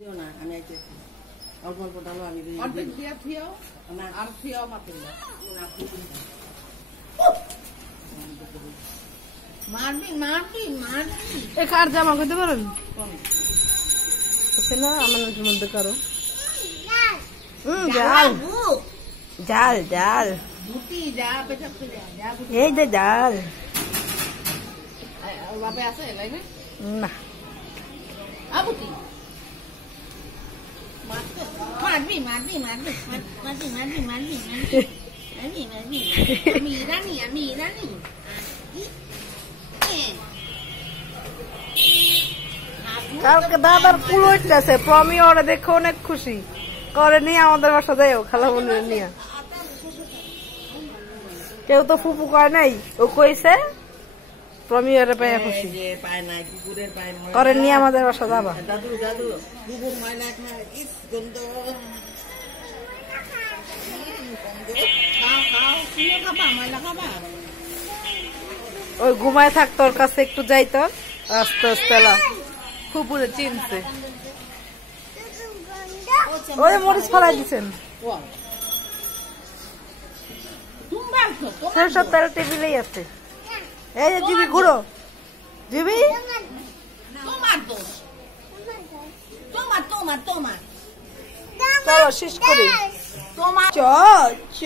অল্প অল্প ডালো আমি অল্প দিয়ে থিও না আর থিও মাতে না মারবি মারবি মারবি এ কার জামা করতে পারেন আছে না আমার মধ্যে করো জাল জাল জাল বুটি যা পেছাপ যা এই যে জাল বাবা আছে লাইনে না আবুটি মারবি মারবি মারবি মারবি মারবি মারবি মারবি মারবি আমি রানী কালকে দাদার কুল হইতেছে প্রমি ওরা দেখে অনেক খুশি করে নিয়ে আমাদের বাসা যাইও খালা বোনের নিয়ে কেউ তো ফুপু কয় নাই ও কইছে প্রমি ওরা পেয়ে খুশি করে নিয়ে আমাদের বাসা যাবা দাদু দাদু কুকুর ময়লা খায় ইস গন্ধ ওই ঘুমায় থাক তোর কাছে একটু যাইতো আস্তে আস্তে ফুপুরে চিনছে ওই মরিচ ফলাই দিচ্ছেন সব তারা টেবিলেই আছে এই যে জিবি ঘুরো জিবি চলো শেষ করি চ চ